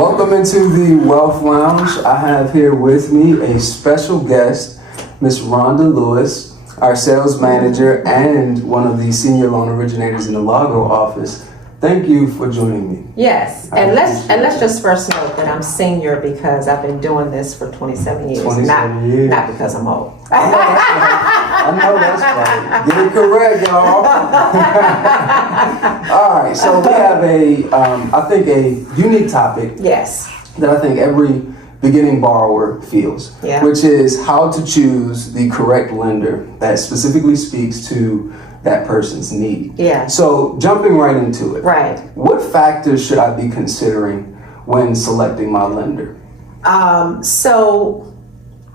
Welcome into the Wealth Lounge. I have here with me a special guest, Miss Rhonda Lewis, our sales manager and one of the senior loan originators in the Largo office. Thank you for joining me. Yes, and let's just first note that I'm senior because I've been doing this for 27 years. 27 years. Not because I'm old. I know that's right. Get it correct, y'all. All right, so we have I think a unique topic. Yes. That I think every beginning borrower feels, which is how to choose the correct lender that specifically speaks to that person's need. Yeah. So jumping right into it. Right. What factors should I be considering when selecting my lender? So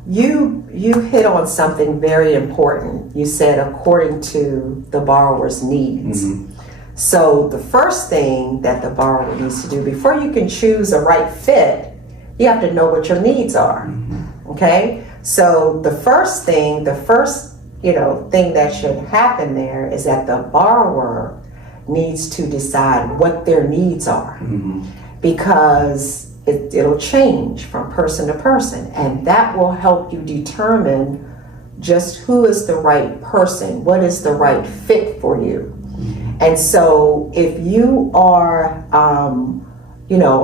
you hit on something very important. You said according to the borrower's needs. Mm-hmm. So the first thing that the borrower needs to do before you can choose a right fit, you have to know what your needs are. Mm-hmm. Okay? So the first thing that should happen there is that the borrower needs to decide what their needs are. Mm-hmm. Because it'll change from person to person, and that will help you determine just who is the right person, what is the right fit for you. Mm-hmm. And so if you are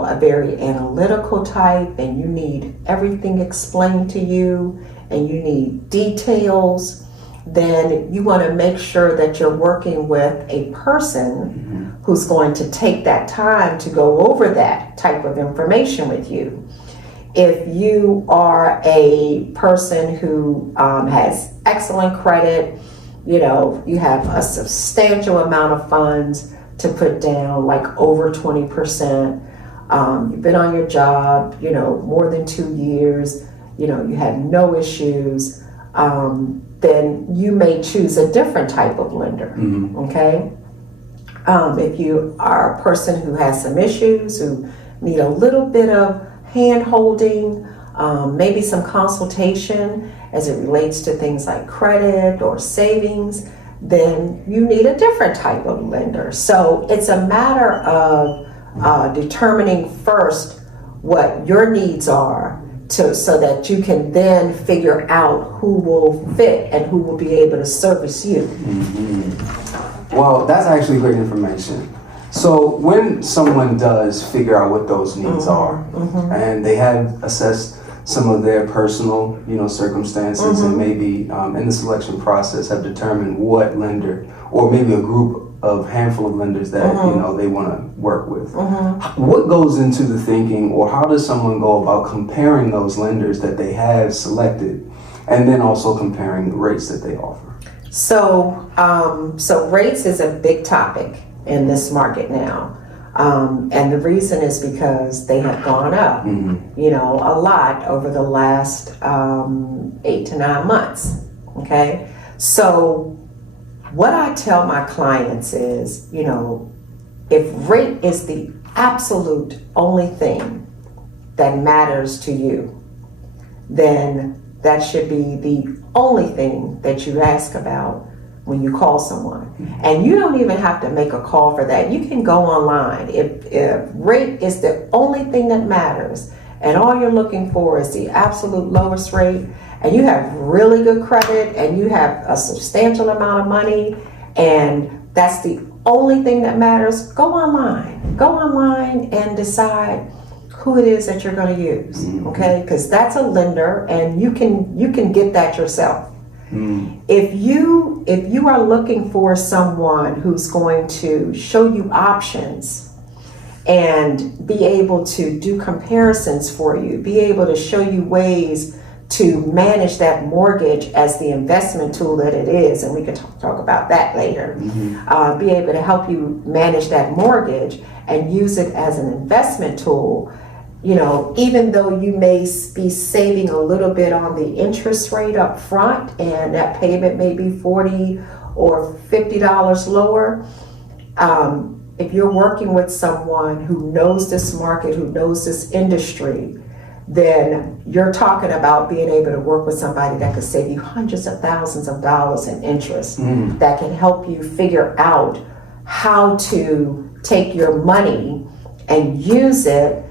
a very analytical type and you need everything explained to you and you need details, then you want to make sure that you're working with a person who's going to take that time to go over that type of information with you. If you are a person who has excellent credit, you have a substantial amount of funds to put down, like over 20%, you've been on your job, more than 2 years, you have no issues, then you may choose a different type of lender, okay? If you are a person who has some issues, who need a little bit of hand-holding, maybe some consultation as it relates to things like credit or savings, then you need a different type of lender. So it's a matter of determining first what your needs are, so that you can then figure out who will fit and who will be able to service you. Mm-hmm. Well, that's actually great information. So when someone does figure out what those needs are, and they have assessed some of their personal, circumstances, and maybe in the selection process have determined what lender, or maybe a group of handful of lenders that they want to work with. What goes into the thinking, or how does someone go about comparing those lenders that they have selected, and then also comparing the rates that they offer? So rates is a big topic in this market now, and the reason is because they have gone up, a lot over the last 8 to 9 months. Okay, so what I tell my clients is, if rate is the absolute only thing that matters to you, then that should be the only thing that you ask about when you call someone. And you don't even have to make a call for that. You can go online. If rate is the only thing that matters, and all you're looking for is the absolute lowest rate, and you have really good credit, and you have a substantial amount of money, and that's the only thing that matters, go online. Go online and decide who it is that you're going to use, okay? Because that's a lender, and you can get that yourself. If you are looking for someone who's going to show you options and be able to do comparisons for you, be able to show you ways to manage that mortgage as the investment tool that it is, and we can talk about that later, be able to help you manage that mortgage and use it as an investment tool, even though you may be saving a little bit on the interest rate up front and that payment may be $40 or $50 lower, if you're working with someone who knows this market, who knows this industry, then you're talking about being able to work with somebody that could save you hundreds of thousands of dollars in interest, that can help you figure out how to take your money and use it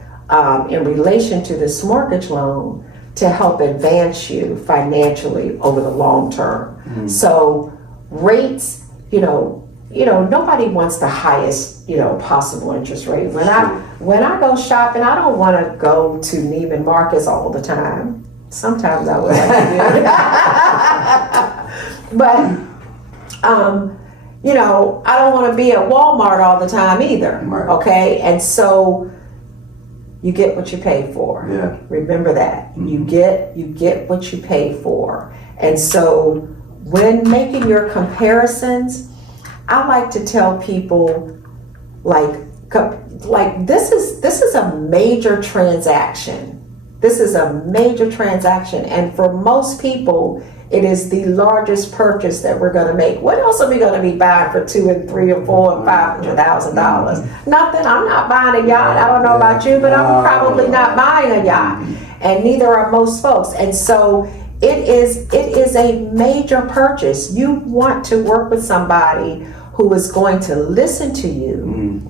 in relation to this mortgage loan to help advance you financially over the long term. So rates, nobody wants the highest, possible interest rate. When I go shopping, I don't want to go to Neiman Marcus all the time. Sometimes I would like to do it. But I don't want to be at Walmart all the time either. Right. Okay, and so you get what you pay for. Yeah. Remember that. You get what you pay for. And so when making your comparisons, I like to tell people like this is a major transaction. This is a major transaction, and for most people, it is the largest purchase that we're going to make. What else are we going to be buying for $200,000 and $300,000 and $400,000 and $500,000? Nothing. I'm not buying a yacht. I don't know about you, but I'm probably not buying a yacht, and neither are most folks. And so it is a major purchase. You want to work with somebody who is going to listen to you,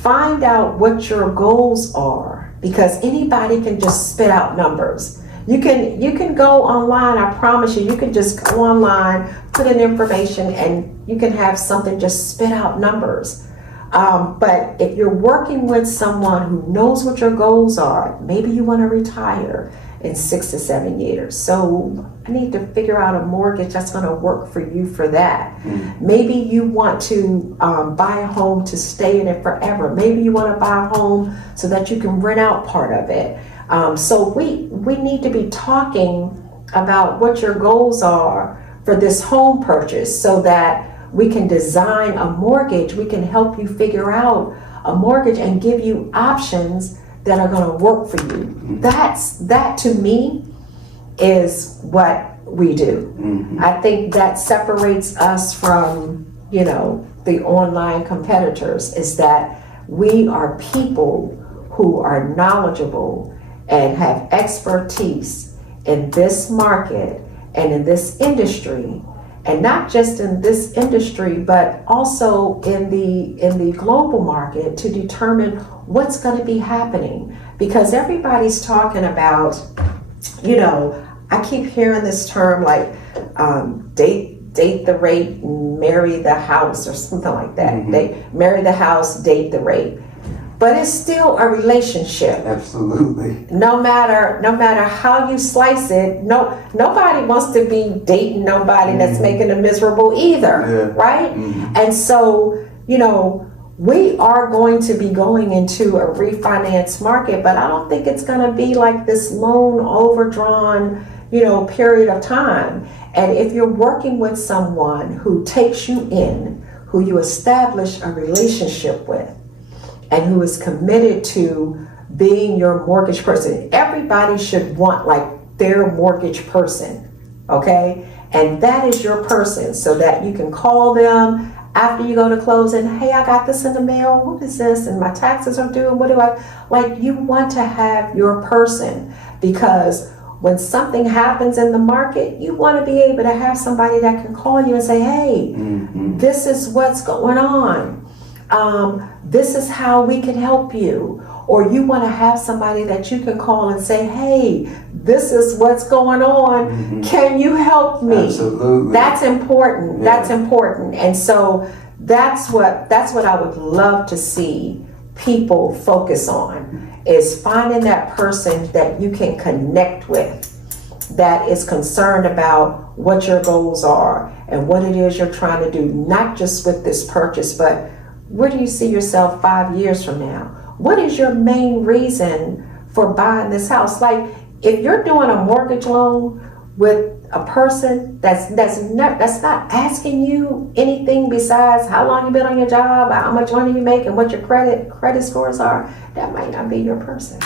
find out what your goals are. Because anybody can just spit out numbers. You can go online, I promise you can just go online, put in information, and you can have something just spit out numbers. But if you're working with someone who knows what your goals are, maybe you want to retire in 6 to 7 years. So I need to figure out a mortgage that's going to work for you for that. Maybe you want to buy a home to stay in it forever. Maybe you want to buy a home so that you can rent out part of it. So we need to be talking about what your goals are for this home purchase so that we can design a mortgage. We can help you figure out a mortgage and give you options that are going to work for you. That to me is what we do. I think that separates us from, the online competitors, is that we are people who are knowledgeable and have expertise in this market and in this industry, and not just in this industry, but also in the global market, to determine what's going to be happening. Because everybody's talking about, I keep hearing this term like date the rate, marry the house, or something like that. They marry the house, date the rate. But it's still a relationship. Absolutely. No matter how you slice it, nobody wants to be dating nobody that's making them miserable either, right? And so, we are going to be going into a refinance market, but I don't think it's going to be like this long overdrawn, period of time. And if you're working with someone who takes you in, who you establish a relationship with, and who is committed to being your mortgage person. Everybody should want like their mortgage person, okay? And that is your person, so that you can call them after you go to close and, hey, I got this in the mail, what is this? And my taxes are due, and what do I, like, you want to have your person, because when something happens in the market, you want to be able to have somebody that can call you and say, hey, this is what's going on. This is how we can help you. Or you want to have somebody that you can call and say, hey, this is what's going on. Can you help me? Absolutely. That's important. That's important. And so that's what I would love to see people focus on, is finding that person that you can connect with, that is concerned about what your goals are and what it is you're trying to do, not just with this purchase, but where do you see yourself 5 years from now? What is your main reason for buying this house? Like, if you're doing a mortgage loan with a person that's not asking you anything besides how long you've been on your job, how much money you make, and what your credit scores are, that might not be your person.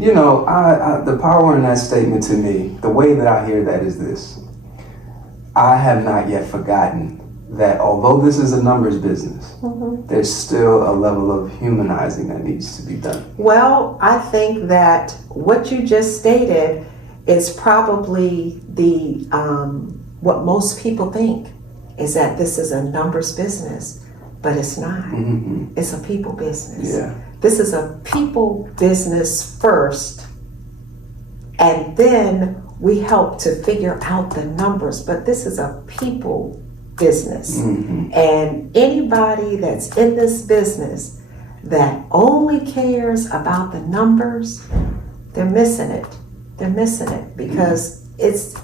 The power in that statement to me, the way that I hear that is this: I have not yet forgotten that although this is a numbers business, there's still a level of humanizing that needs to be done. Well, I think that what you just stated is probably the what most people think, is that this is a numbers business, but it's not. It's a people business. This is a people business first, and then we help to figure out the numbers, but this is a people business. And anybody that's in this business that only cares about the numbers, they're missing it. They're missing it because it's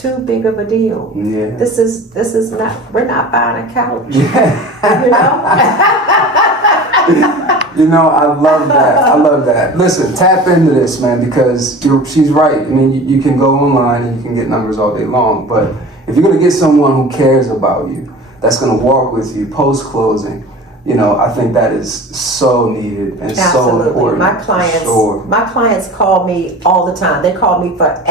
too big of a deal. Yeah. This is not, we're not buying a couch. You know, I love that. I love that. Listen, tap into this, man, because she's right. I mean, you can go online and you can get numbers all day long, but if you're going to get someone who cares about you, that's going to walk with you post-closing, you know, I think that is so needed and so important. My clients call me all the time. They call me for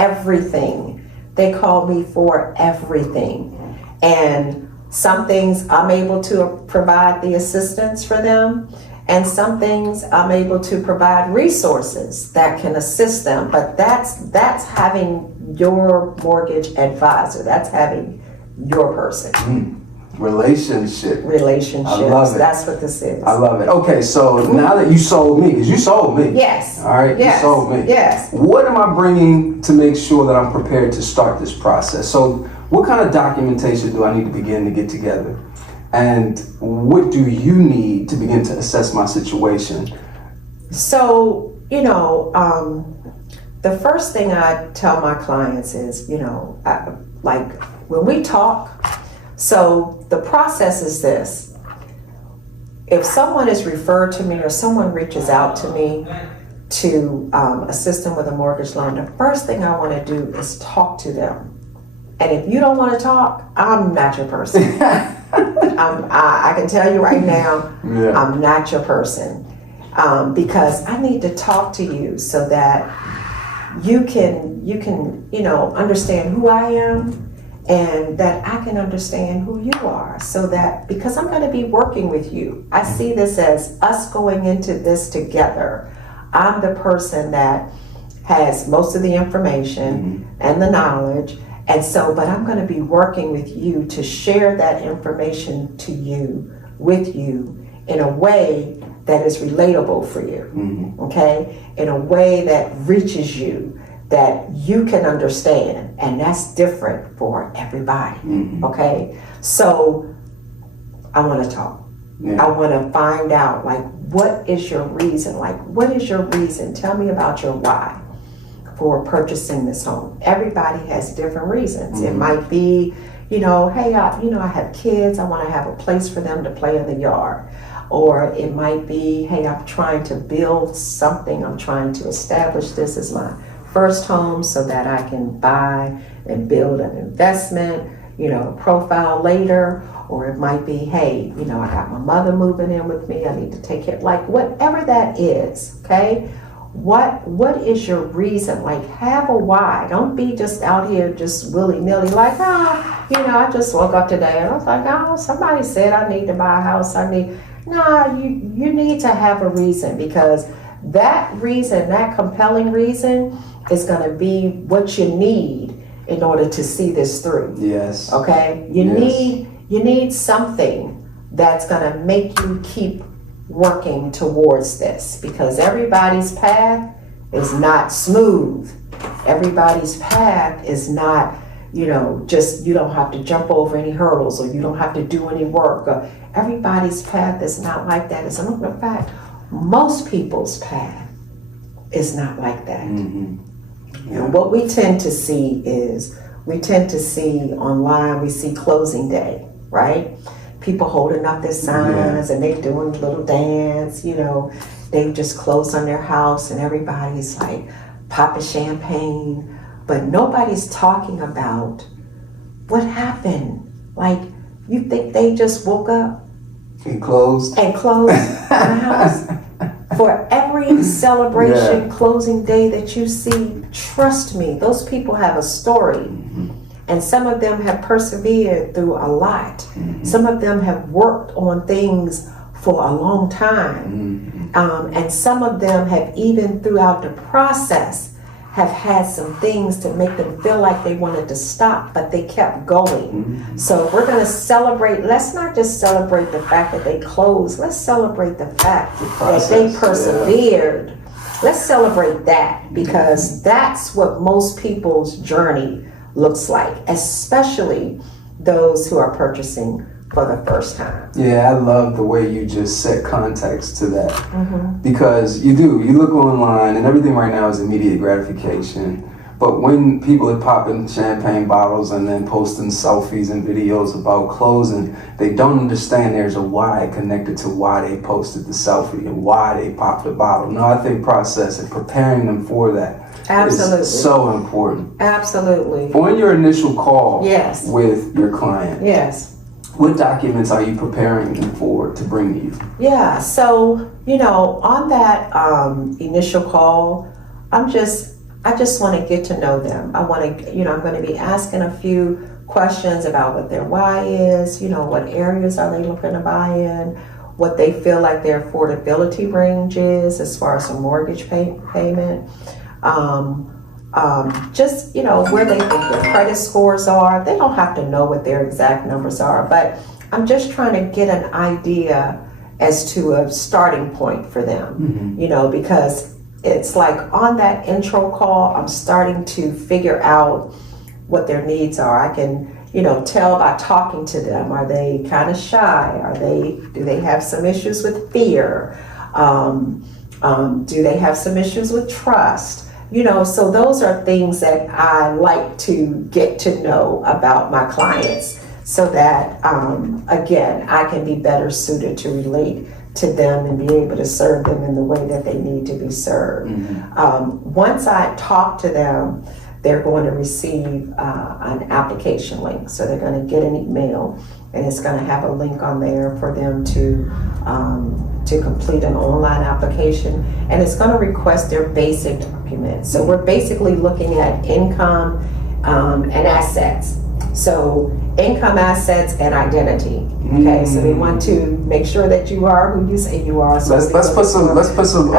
everything. And some things I'm able to provide the assistance for them, and some things I'm able to provide resources that can assist them. But that's having your mortgage advisor. That's having your person. Relationships. I love it. That's what this is. I love it. Okay, so now that you sold me, because you sold me. Yes. All right, yes. You sold me. Yes. What am I bringing to make sure that I'm prepared to start this process? So what kind of documentation do I need to begin to get together? And what do you need to begin to assess my situation? So, you know, the first thing I tell my clients is, you know, like when we talk, so the process is this. If someone is referred to me or someone reaches out to me to assist them with a mortgage loan, the first thing I want to do is talk to them. And if you don't want to talk, I'm not your person. I can tell you right now, I'm not your person. Because I need to talk to you so that you can, you know, understand who I am, and that I can understand who you are, so that, because I'm going to be working with you. I see this as us going into this together. I'm the person that has most of the information and the knowledge, and so, but I'm going to be working with you to share that information to you, with you, in a way that is relatable for you, okay? In a way that reaches you, that you can understand, and that's different for everybody, okay? So I want to talk. I want to find out, like, what is your reason? Like, what is your reason? Tell me about your why for purchasing this home. Everybody has different reasons. It might be, you know, hey, I have kids. I want to have a place for them to play in the yard. Or it might be, hey, I'm trying to build something. I'm trying to establish this as my first home so that I can buy and build an investment, you know, profile later. Or it might be, hey, you know, I got my mother moving in with me. I need to take care, like whatever that is, okay? What is your reason? Like, have a why. Don't be just out here just willy-nilly like, you know, I just woke up today and I was like, somebody said I need to buy a house. You need to have a reason, because that reason, that compelling reason, is going to be what you need in order to see this through. Yes. Okay? You need something that's going to make you keep working towards this, because everybody's path is not smooth. Everybody's path is not, you know, just, you don't have to jump over any hurdles, or you don't have to do any work. Everybody's path is not like that. As a matter of fact, most people's path is not like that. And what we tend to see online, we see closing day, right? People holding up their signs and they doing a little dance, you know, they just closed on their house and everybody's like popping champagne, but nobody's talking about what happened. Like, you think they just woke up and closed the house? For every celebration, closing day that you see, trust me, those people have a story. And some of them have persevered through a lot. Some of them have worked on things for a long time. And some of them have, even throughout the process, have had some things to make them feel like they wanted to stop, but they kept going. So if we're going to celebrate, let's not just celebrate the fact that they closed, let's celebrate the fact that they persevered. Let's celebrate that, because that's what most people's journey looks like, especially those who are purchasing for the first time. Yeah, I love the way you just set context to that. Because you look online and everything right now is immediate gratification. But when people are popping champagne bottles and then posting selfies and videos about closing, they don't understand there's a why connected to why they posted the selfie and why they popped the bottle. No, I think process and preparing them for that is so important. Absolutely. On your initial call with your client, what documents are you preparing them for to bring to you? Yeah, so, on that initial call, I just want to get to know them. I want to, I'm going to be asking a few questions about what their why is, what areas are they looking to buy in, what they feel like their affordability range is as far as a mortgage payment. Just, where they think their credit scores are. They don't have to know what their exact numbers are, but I'm just trying to get an idea as to a starting point for them, because it's like on that intro call, I'm starting to figure out what their needs are. I can, tell by talking to them. Are they kind of shy? Do they have some issues with fear? Do they have some issues with trust? So those are things that I like to get to know about my clients, so that, again, I can be better suited to relate to them and be able to serve them in the way that they need to be served. Once I talk to them, they're going to receive an application link. So they're going to get an email, and it's going to have a link on there for them to complete an online application, and it's going to request their basic documents. So we're basically looking at income and assets. So income, assets, and identity. Okay, so we want to make sure that you are who you say you are. So let's put some quotations around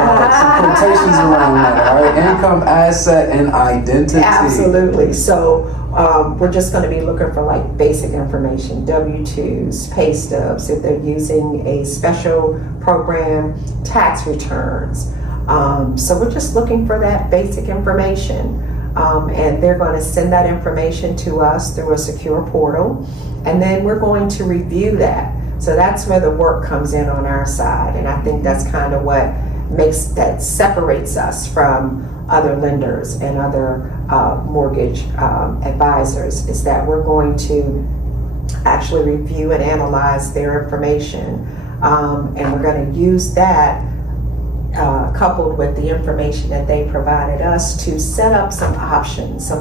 that. All right, income, asset, and identity. Absolutely. So we're just going to be looking for like basic information: W-2s, pay stubs, if they're using a special program, tax returns. So we're just looking for that basic information. And they're going to send that information to us through a secure portal, and then we're going to review that. So that's where the work comes in on our side, and I think that's kind of what separates us from other lenders and other mortgage advisors, is that we're going to actually review and analyze their information, and we're going to use that coupled with the information that they provided us to set up some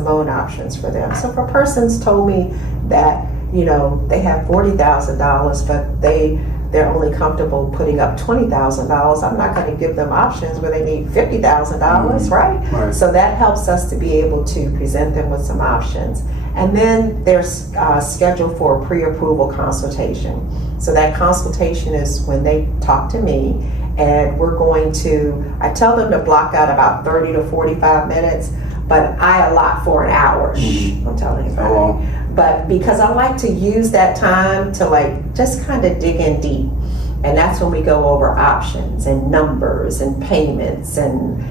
loan options for them. So if a person's told me that, they have $40,000, but they're only comfortable putting up $20,000, I'm not going to give them options where they need $50,000, right? So that helps us to be able to present them with some options. And then they're scheduled for a pre-approval consultation. So that consultation is when they talk to me, and I tell them to block out about 30 to 45 minutes, but I allot for an hour. I'm telling anybody. But because I like to use that time to just kind of dig in deep. And that's when we go over options and numbers and payments and,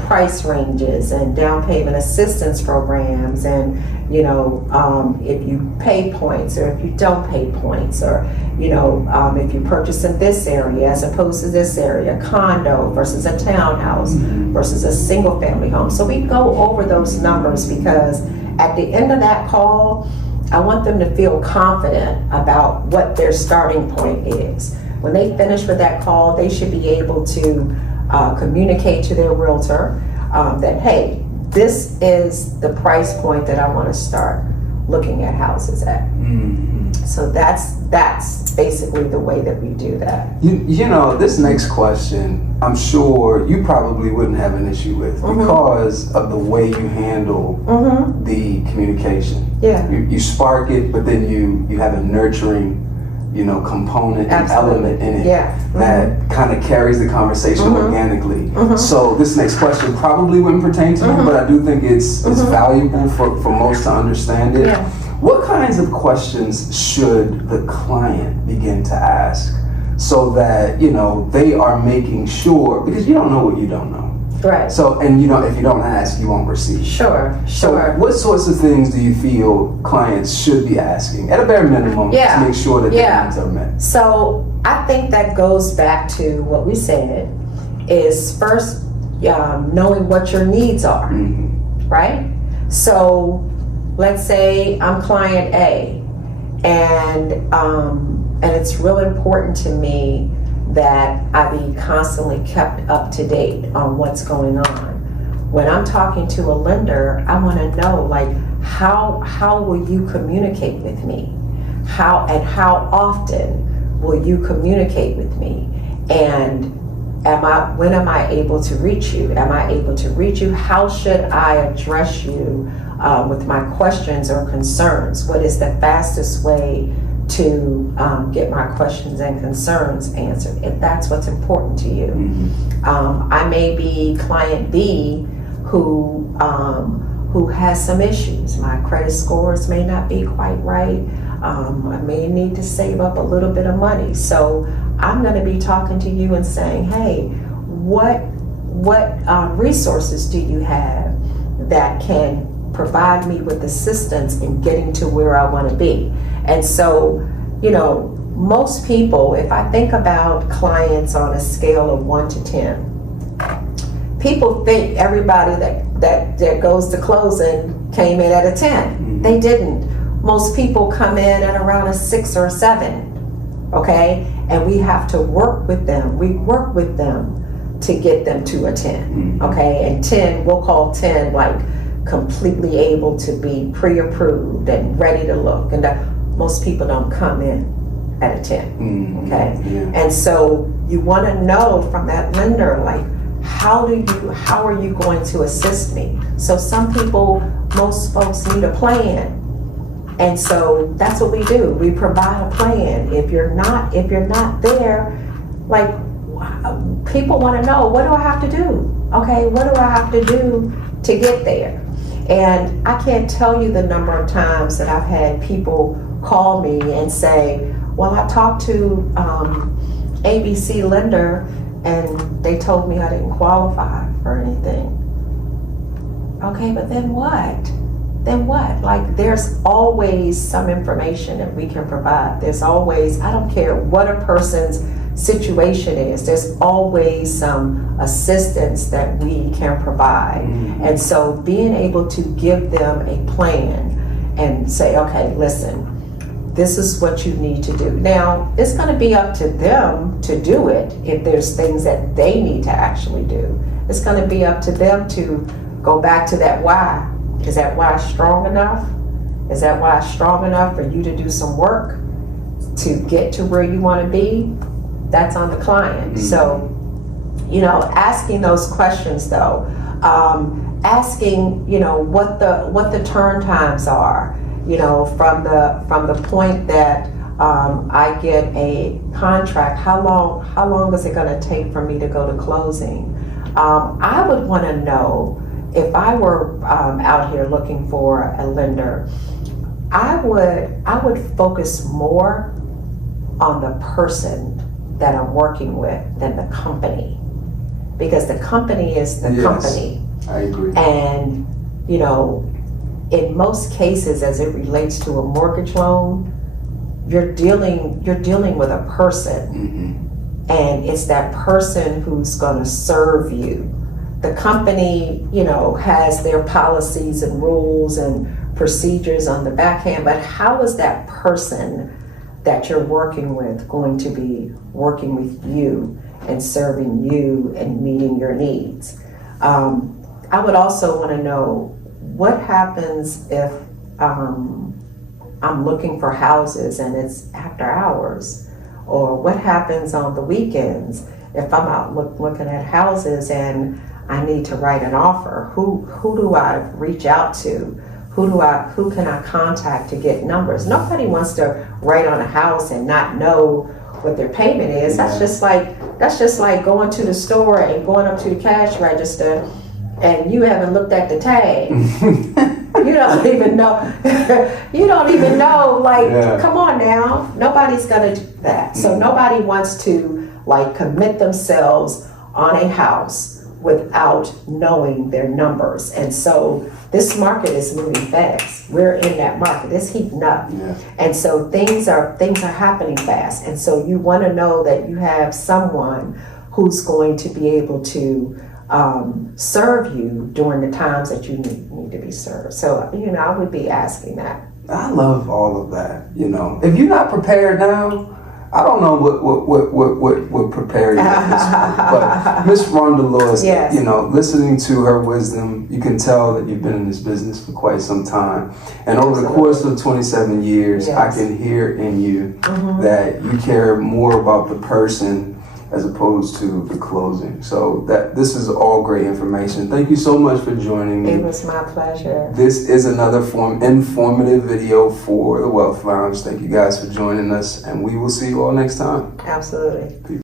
price ranges and down payment assistance programs, and, if you pay points or if you don't pay points, or, if you purchase in this area as opposed to this area, condo versus a townhouse versus a single family home. So we go over those numbers, because at the end of that call, I want them to feel confident about what their starting point is. When they finish with that call, they should be able to communicate to their realtor that, hey, this is the price point that I want to start looking at houses at. So that's basically the way that we do that. This next question, I'm sure you probably wouldn't have an issue with, because of the way you handle the communication. Yeah. You spark it, but then you have a nurturing component and Absolutely. element in it Yeah. that kind of carries the conversation organically. So this next question probably wouldn't pertain to you, but I do think it's valuable for most to understand it. Yeah. What kinds of questions should the client begin to ask so that they are making sure, because you don't know what you don't know. Right. So, and if you don't ask, you won't receive. Sure. So what sorts of things do you feel clients should be asking at a bare minimum to make sure that their needs are met? So I think that goes back to what we said is first knowing what your needs are, right? So let's say I'm client A, and it's real important to me that I be constantly kept up to date on what's going on. When I'm talking to a lender, I want to know, like, how will you communicate with me? How often will you communicate with me? And when am I able to reach you? Am I able to reach you? How should I address you with my questions or concerns? What is the fastest way to get my questions and concerns answered, if that's what's important to you. I may be client B who has some issues. My credit scores may not be quite right. I may need to save up a little bit of money. So I'm going to be talking to you and saying, hey, what resources do you have that can provide me with assistance in getting to where I want to be? And so, most people, if I think about clients on a scale of 1 to 10, people think everybody that goes to closing came in at a 10. They didn't. Most people come in at around a 6 or a 7, okay? And we have to work with them. We work with them to get them to a 10, okay? And 10, we'll call 10 like completely able to be pre-approved and ready to look. And most people don't come in at a 10, okay? And so you want to know from that lender, like, how are you going to assist me? So most folks need a plan. And so that's what we do. We provide a plan. If you're not there, like, people want to know, what do I have to do? Okay, what do I have to do to get there? And I can't tell you the number of times that I've had people call me and say, well, I talked to ABC lender and they told me I didn't qualify for anything. Okay, but then what? Like, there's always some information that we can provide. There's always, I don't care what a person's situation is, there's always some assistance that we can provide. And so being able to give them a plan and say, okay, listen, this is what you need to do. Now, it's going to be up to them to do it if there's things that they need to actually do. It's going to be up to them to go back to that why. Is that why strong enough? Is that why strong enough for you to do some work to get to where you want to be? That's on the client. So, asking those questions though, asking, what the turn times are, from the point that I get a contract, how long is it going to take for me to go to closing? I would want to know, if I were out here looking for a lender, I would focus more on the person that I'm working with than the company, because the company is the company. I agree. And in most cases, as it relates to a mortgage loan, you're dealing with a person, and it's that person who's going to serve you. The company, has their policies and rules and procedures on the back end, but how is that person that you're working with going to be working with you and serving you and meeting your needs? I would also want to know, what happens if I'm looking for houses and it's after hours? Or what happens on the weekends if I'm out looking at houses and I need to write an offer? Who do I reach out to? who can I contact to get numbers? Nobody wants to write on a house and not know what their payment is. That's just like going to the store and going up to the cash register and you haven't looked at the tag. You don't even know. You don't even know. Like, come on now. Nobody's gonna do that. So nobody wants to like commit themselves on a house without knowing their numbers. And so this market is moving fast. We're in that market. It's heating up. And so things are happening fast. And so you want to know that you have someone who's going to be able to serve you during the times that you need to be served. So, I would be asking that. I love all of that. If you're not prepared now, I don't know what prepare you at this point. But Miss Rhonda Lewis, listening to her wisdom, you can tell that you've been in this business for quite some time. And over the course of 27 years, I can hear in you that you care more about the person as opposed to the closing. So this is all great information. Thank you so much for joining me. It was my pleasure. This is another informative video for the Wealth Lounge. Thank you guys for joining us, and we will see you all next time. Absolutely.